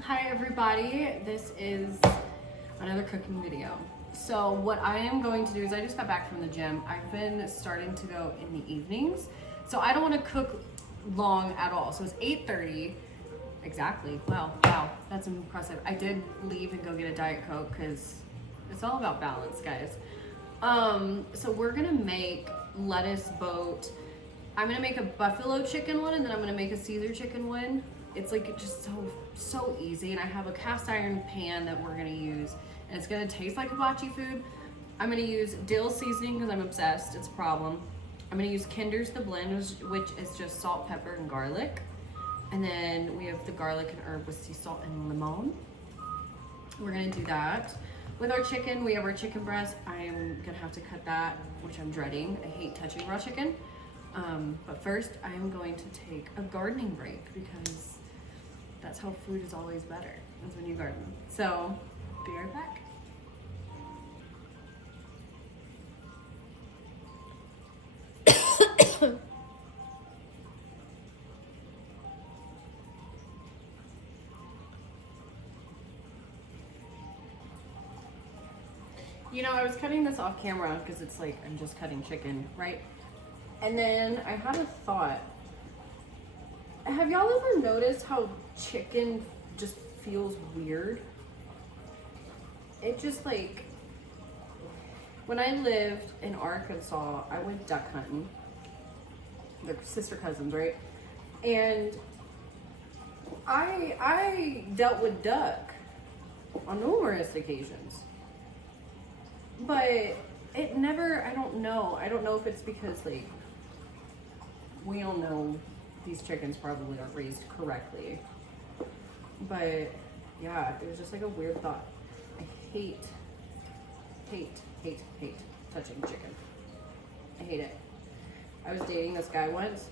Hi everybody, this is another cooking video. So what I am going to do is I just got back from the gym. I've been starting to go in the evenings. So I don't want to cook long at all. So it's 8:30 exactly. Wow, that's impressive. I did leave and go get a Diet Coke because it's all about balance, guys. So we're gonna make lettuce boat. I'm gonna make a buffalo chicken one and then I'm gonna make a Caesar chicken one. It's like just so easy, and I have a cast iron pan that we're gonna use, and it's gonna taste like hibachi food. I'm gonna use dill seasoning because I'm obsessed. It's a problem. I'm gonna use Kinder's The Blend, which is just salt, pepper, and garlic. And then we have the garlic and herb with sea salt and lemon. We're gonna do that. With our chicken, we have our chicken breast. I am gonna have to cut that, which I'm dreading. I hate touching raw chicken. But first, I am going to take a gardening break because that's how food is always better, is when you garden. So, be right back. You know, I was cutting this off camera because it's like I'm just cutting chicken, right? And then I had a thought. Have y'all ever noticed how chicken just feels weird? It just like, when I lived in Arkansas, I went duck hunting. They're sister cousins, right? And I dealt with duck on numerous occasions. But it never, I don't know if it's because like, we all know these chickens probably aren't raised correctly. But yeah, it was just like a weird thought. I hate touching chicken. I hate it. I was dating this guy once,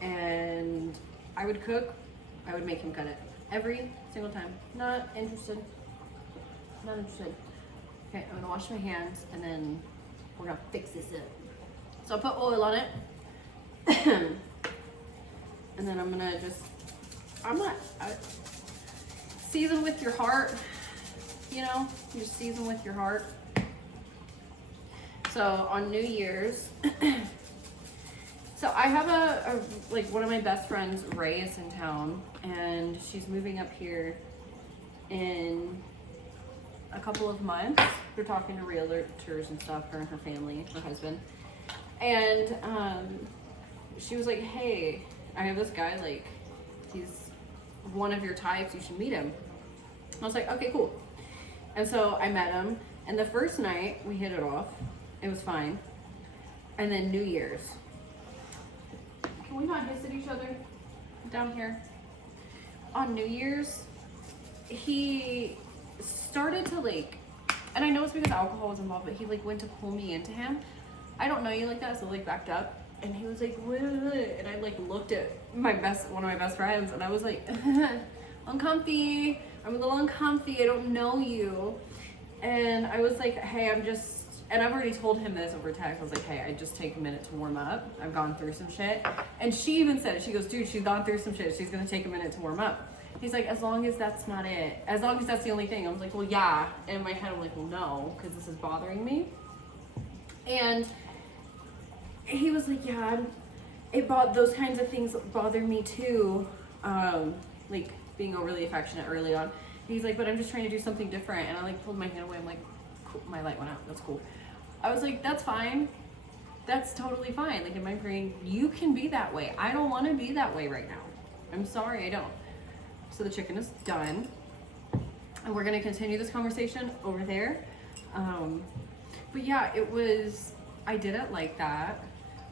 and I would cook, I would make him cut it. Every single time. Not interested. Not interested. Okay, I'm gonna wash my hands and then we're gonna fix this up. So I'll put oil on it. And then I'm gonna just, season with your heart, you know? You just season with your heart. So on New Year's, so I have like one of my best friends, Ray, is in town, and she's moving up here in a couple of months. They're talking to realtors and stuff, her and her family, her husband. And she was like, hey, I have this guy, like, he's one of your types, you should meet him. I was like, okay, cool. And so I met him, and the first night we hit it off. It was fine. And then New Year's. Can we not hiss at each other down here? On New Year's, he started to like, and I know it's because alcohol was involved, but he like went to pull me into him. I don't know you like that, so like backed up, and he was like, what? And I like looked at one of my best friends, and I was like, uncomfy. I'm a little uncomfy. I don't know you. And I was like, hey, and I've already told him this over text. I was like, hey, I just take a minute to warm up. I've gone through some shit. And she even said it. She goes, dude, she's gone through some shit. She's gonna take a minute to warm up. He's like, as long as that's not it. As long as that's the only thing. I was like, well, yeah. And in my head, I'm like, well, no, because this is bothering me. And he was like, yeah, those kinds of things bother me too. Like being overly affectionate early on. He's like, but I'm just trying to do something different. And I like pulled my hand away. I'm like, cool. My light went out. That's cool. I was like, that's fine. That's totally fine. Like in my brain, you can be that way. I don't want to be that way right now. I'm sorry, I don't. So the chicken is done. And we're gonna continue this conversation over there. But yeah, I didn't like that.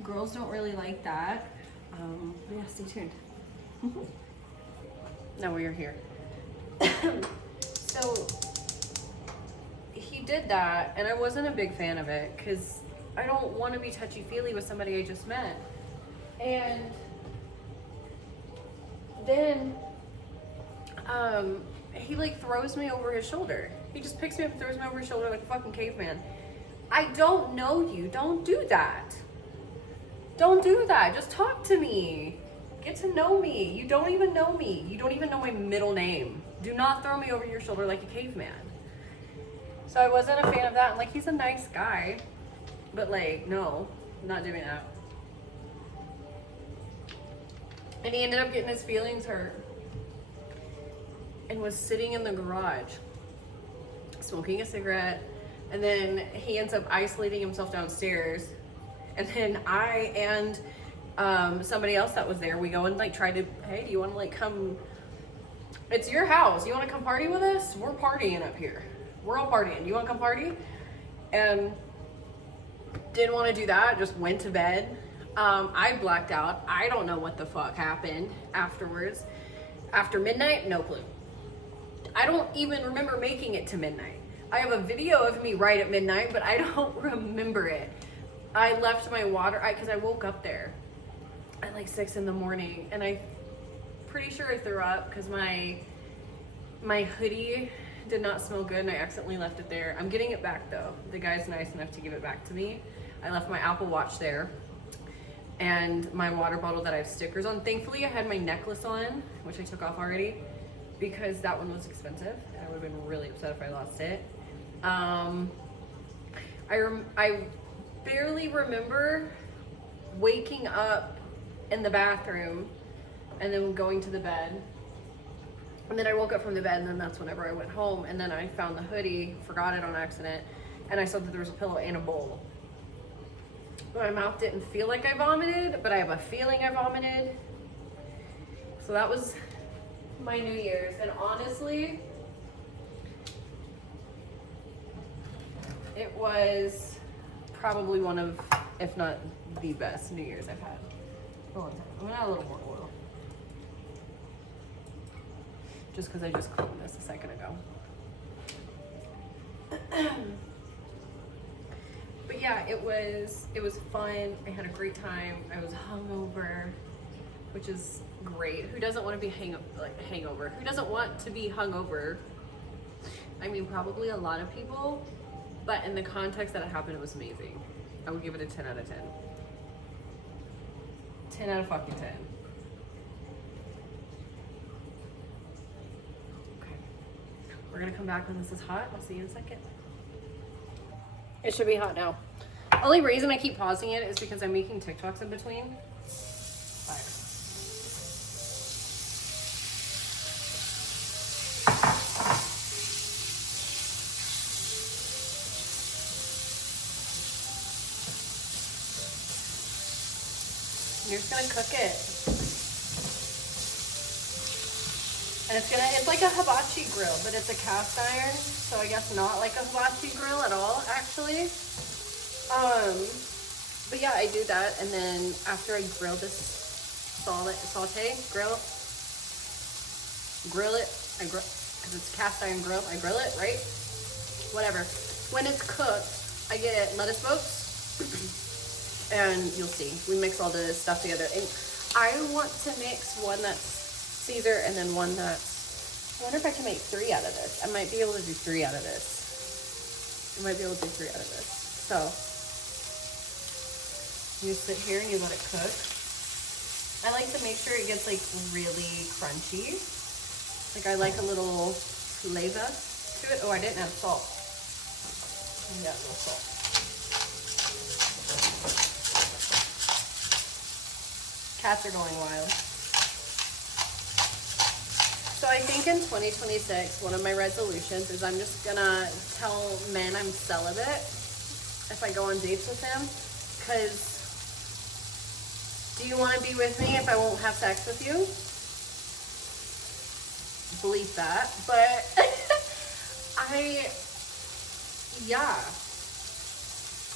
Girls don't really like that. But yeah, stay tuned. Now we are here. So he did that, and I wasn't a big fan of it because I don't want to be touchy-feely with somebody I just met. And then he like throws me over his shoulder. He just picks me up and throws me over his shoulder like a fucking caveman. I don't know you. Don't do that. Don't do that. Just talk to me. Get to know me. You don't even know me. You don't even know my middle name. Do not throw me over your shoulder like a caveman. So I wasn't a fan of that. And like, he's a nice guy, but like, no, not doing that. And he ended up getting his feelings hurt and was sitting in the garage smoking a cigarette. And then he ends up isolating himself downstairs. And then I and somebody else that was there, we go and like try to, hey, do you want to like come, it's your house, you want to come party with us? We're partying up here, we're all partying, you want to come party? And didn't want to do that, just went to bed. I blacked out. I don't know what the fuck happened afterwards. After midnight, no clue. I don't even remember making it to midnight. I have a video of me right at midnight, but I don't remember it. I left my water, because I woke up there at like 6 in the morning, and I'm pretty sure I threw up because my hoodie did not smell good and I accidentally left it there. I'm getting it back though. The guy's nice enough to give it back to me. I left my Apple Watch there and my water bottle that I have stickers on. Thankfully I had my necklace on, which I took off already because that one was expensive and I would have been really upset if I lost it. I barely remember waking up in the bathroom and then going to the bed. And then I woke up from the bed, and then that's whenever I went home. And then I found the hoodie, forgot it on accident, and I saw that there was a pillow and a bowl. My mouth didn't feel like I vomited, but I have a feeling I vomited. So that was my New Year's. And honestly, it was probably one of, if not the best New Year's I've had. I'm gonna add a little more oil. Just because I just cleaned this a second ago. But yeah, it was fun. I had a great time. I was hungover, which is great. Who doesn't want to be hangover? Who doesn't want to be hungover? I mean, probably a lot of people, but in the context that it happened, it was amazing. I would give it a 10 out of 10. 10 out of fucking 10. Okay. We're gonna come back when this is hot. I'll see you in a second. It should be hot now. Only reason I keep pausing it is because I'm making TikToks in between. Fire. You're just gonna cook it. And it's like a hibachi grill, but it's a cast iron. So I guess not like a hibachi grill at all, actually. But yeah, I do that. And then after I grill this grill it, because it's a cast iron grill, I grill it, right? Whatever. When it's cooked, I get lettuce bolts. And you'll see, we mix all the stuff together. And I want to mix one that's Caesar and then one that's, I wonder if I can make 3 out of this. I might be able to do 3 out of this. So, you sit here and you let it cook. I like to make sure it gets like really crunchy. Like I like a little flavor to it. Oh, I didn't have salt. Yeah, a little salt. Cats are going wild. So I think in 2026, one of my resolutions is I'm just gonna tell men I'm celibate if I go on dates with them. Because do you want to be with me if I won't have sex with you? Believe that. But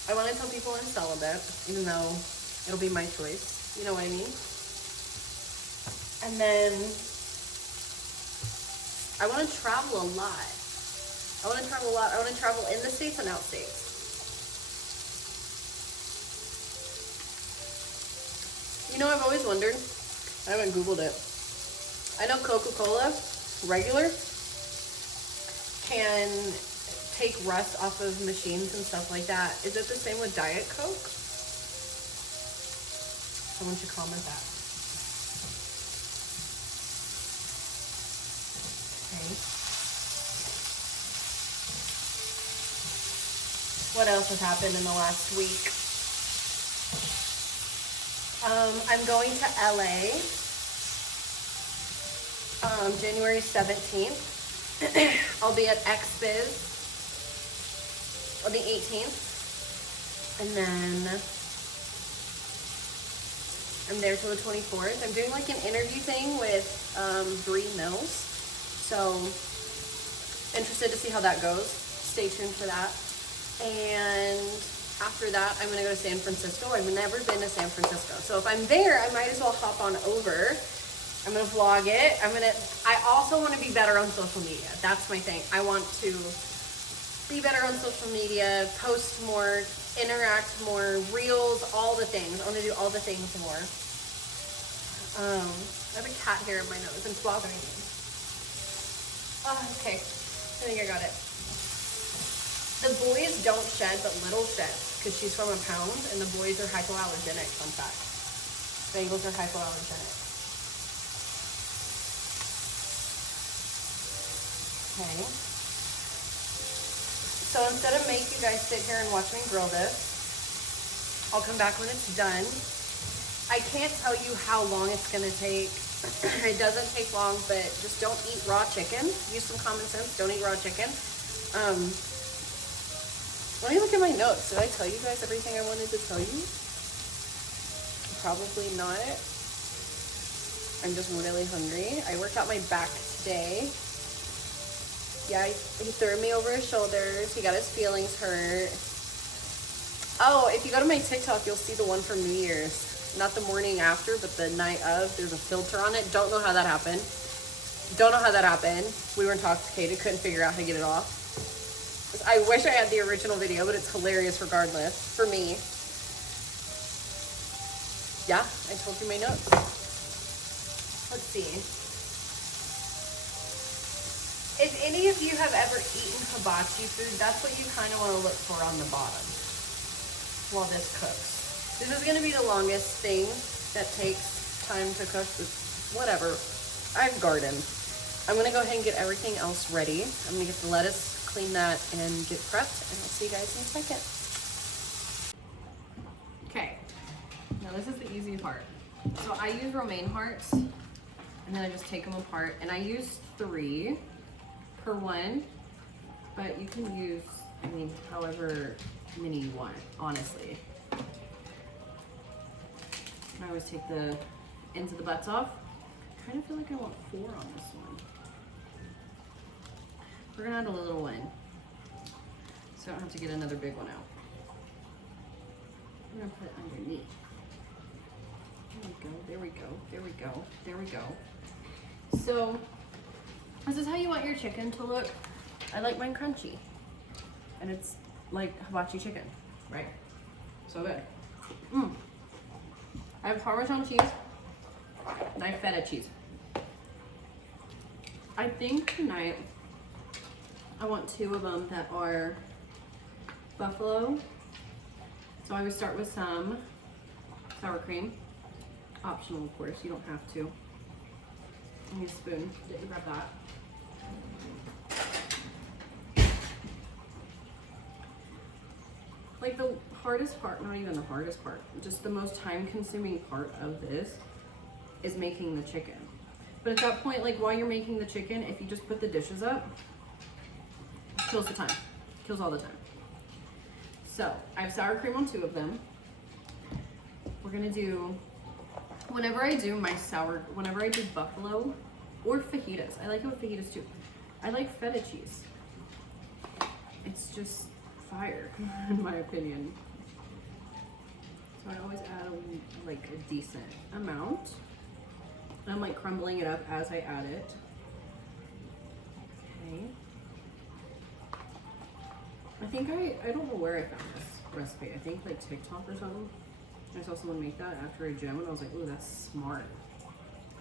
I want to tell people I'm celibate, even though it'll be my choice. You know what I mean? And then I want to travel a lot. I want to travel in the States and out States. You know, I've always wondered, I haven't Googled it. I know Coca-Cola, regular, can take rust off of machines and stuff like that. Is it the same with Diet Coke? Someone should comment that. Okay. What else has happened in the last week? I'm going to LA January 17th. I'll be at XBiz on the 18th. And then I'm there till the 24th. I'm doing like an interview thing with Bree Mills. So interested to see how that goes. Stay tuned for that. And after that, I'm gonna go to San Francisco. I've never been to San Francisco. So if I'm there, I might as well hop on over. I'm gonna vlog it. I also wanna be better on social media. That's my thing. I want to be better on social media, post more, interact more, reels, all the things. I wanna do all the things more. I have a cat hair in my nose and it's bothering me. Oh, okay, I think I got it. The boys don't shed, but Little sheds because she's from a pound, and the boys are hypoallergenic, fun fact. Bagels are hypoallergenic. Okay. So instead of make you guys sit here and watch me grill this, I'll come back when it's done. I can't tell you how long it's gonna take. It doesn't take long, but just don't eat raw chicken. Use some common sense, don't eat raw chicken. Let me look at my notes. Did I tell you guys everything I wanted to tell you? Probably not. I'm just really hungry. I worked out my back today. Yeah, he threw me over his shoulders. He got his feelings hurt. Oh, if you go to my TikTok, you'll see the one from New Year's. Not the morning after, but the night of. There's a filter on it. Don't know how that happened. Don't know how that happened. We were intoxicated. Couldn't figure out how to get it off. I wish I had the original video, but it's hilarious regardless for me. Yeah, I told you my notes. Let's see. If any of you have ever eaten hibachi food, that's what you kind of want to look for on the bottom while this cooks. This is going to be the longest thing that takes time to cook. Whatever. I've gardened. I'm going to go ahead and get everything else ready. I'm going to get the lettuce, clean that, and get prepped, and I'll see you guys in a second. Okay, now this is the easy part. So I use romaine hearts, and then I just take them apart, and I use 3 per one, but you can use, I mean, however many you want, honestly. I always take the ends of the butts off. I kind of feel like I want 4 on this one. We're gonna add a little one, so I don't have to get another big one out. I'm gonna put it underneath. There we go, there we go, there we go, there we go. So, this is how you want your chicken to look. I like mine crunchy. And it's like hibachi chicken, right? So good. I have Parmesan cheese, and I have feta cheese. I think tonight, I want 2 of them that are buffalo. So I would start with some sour cream. Optional, of course, you don't have to. I need a spoon. Did you grab that? Like the hardest part, not even the hardest part, just the most time consuming part of this is making the chicken. But at that point, like while you're making the chicken, if you just put the dishes up, kills the time, kills all the time. So I have sour cream on 2 of them. We're gonna do, whenever I do buffalo or fajitas, I like it with fajitas too. I like feta cheese. It's just fire, in my opinion. So I always add like a decent amount. I'm like crumbling it up as I add it. Okay. I think I don't know where I found this recipe. I think like TikTok or something. I saw someone make that after a gym and I was like, ooh, that's smart.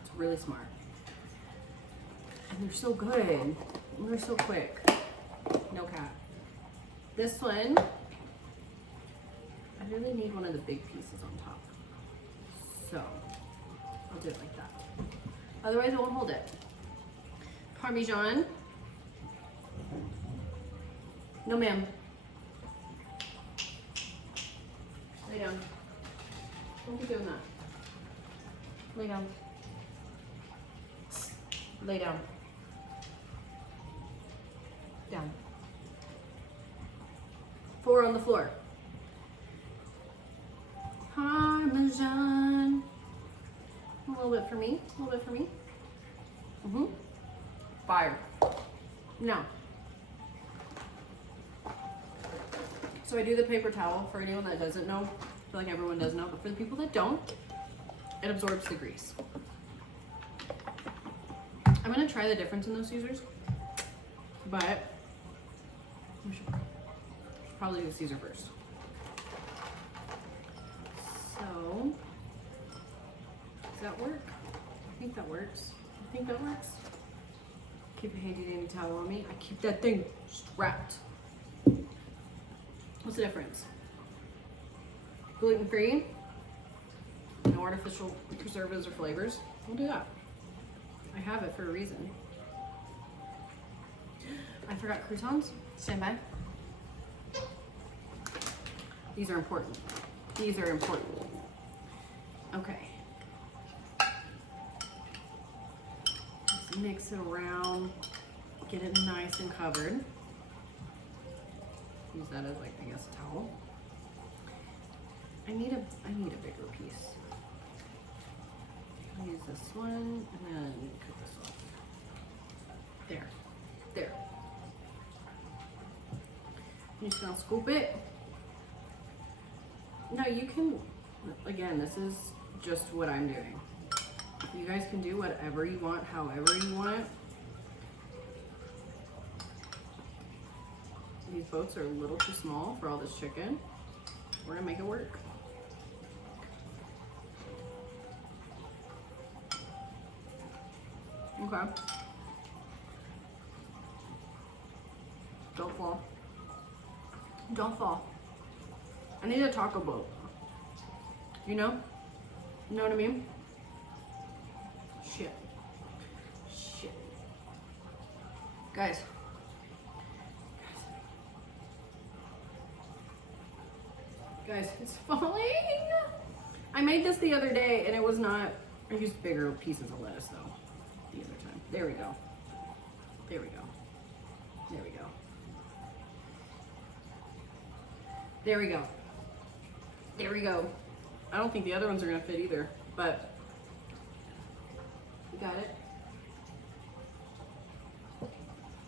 It's really smart. And they're so good. And they're so quick. No cap. This one, I really need one of the big pieces on top. So, I'll do it like that. Otherwise, it won't hold it. Parmesan. No, ma'am. Lay down. Don't be doing that. Lay down. Lay down. Down. 4 on the floor. Parmesan. A little bit for me. A little bit for me. Fire. Now. So I do the paper towel for anyone that doesn't know. I feel like everyone does know, but for the people that don't, it absorbs the grease. I'm gonna try the difference in those Caesars, but we should probably do the Caesar first. So, does that work? I think that works. I think that works. Keep a handy dandy towel on me. I keep that thing strapped. What's the difference? Gluten-free, no artificial preservatives or flavors. We'll do that. I have it for a reason. I forgot croutons. Stand by. These are important. These are important. Okay. Just mix it around. Get it nice and covered. Use that as, like, I guess, a towel. I need a bigger piece. I'll use this one and then cut this off. There. There. You just gonna scoop it. No, you can, again, this is just what I'm doing. You guys can do whatever you want, however you want. These boats are a little too small for all this chicken. We're gonna make it work. Okay. Don't fall. Don't fall. I need a taco boat. You know? You know what I mean? Shit. Shit. Guys. Guys, it's falling. I made this the other day and it was not, I used bigger pieces of lettuce though the other time. There we go. There we go. There we go. There we go. There we go. I don't think the other ones are gonna fit either, but you got it.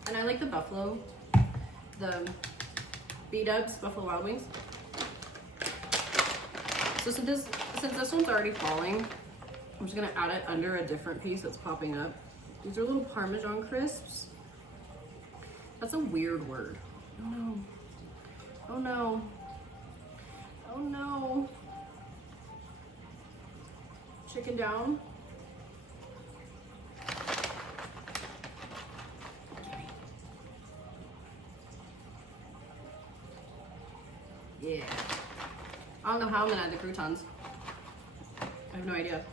And I like the buffalo, the B-dubs, Buffalo Wild Wings. So since this one's already falling, I'm just gonna add it under a different piece that's popping up. These are little Parmesan crisps. That's a weird word. Oh no. Oh no. Oh no. Chicken down. Yeah. I don't know how I'm gonna add the croutons. I have no idea.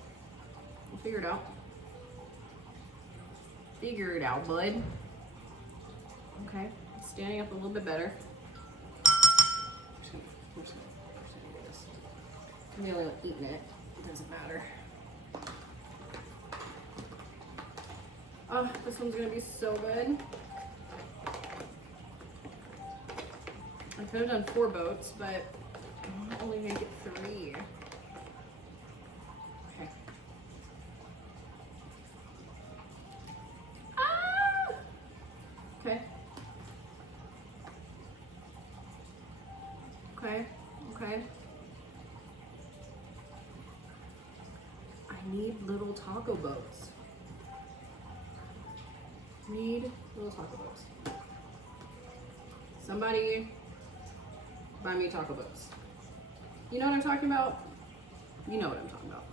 We'll figure it out. Figure it out, bud. Okay, standing up a little bit better. I'm just gonna do this. I'm the only one eating it. It doesn't matter. Oh, this one's gonna be so good. I could have done 4 boats, but I'll only make it 3. Okay. Ah! Okay. Okay. Okay. I need little taco boats. Need little taco boats. Somebody buy me taco boats. You know what I'm talking about? You know what I'm talking about.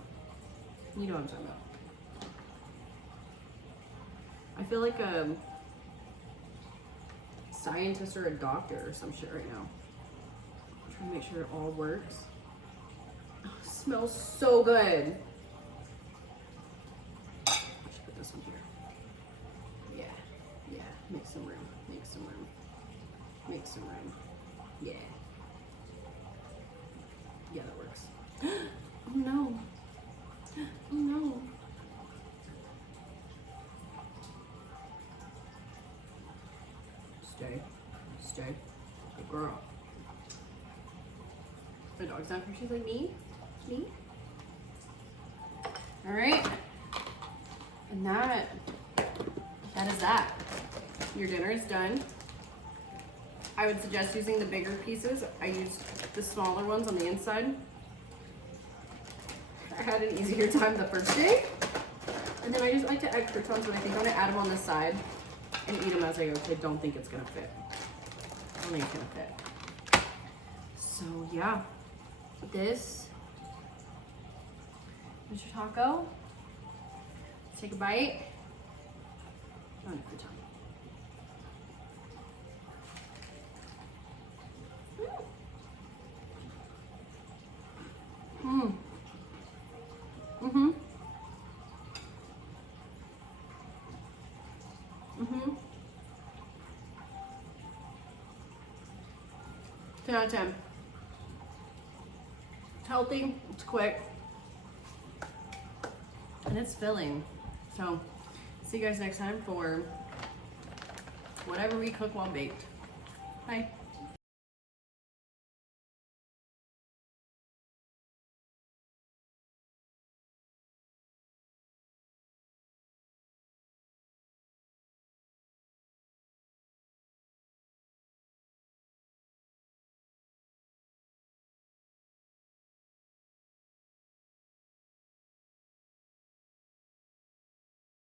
You know what I'm talking about. I feel like a scientist or a doctor or some shit right now. I'm trying to make sure it all works. Oh, it smells so good. I should put this one here. Yeah. Stay. Stay. Good girl. The dog's not here. She's like, me? Me? All right. And that is that. Your dinner is done. I would suggest using the bigger pieces. I used the smaller ones on the inside. I had an easier time the first day. And then I just like to add croutons, but I think I'm gonna add them on the side and eat them as I go because I don't think it's gonna fit. I don't think it's gonna fit. So yeah, this is your taco. Let's take a bite. Oh, no, crouton. Mmm. Mm-hmm. Mm-hmm. 10 out of 10. It's healthy, it's quick, and it's filling. So, see you guys next time for whatever we cook while baked. Bye.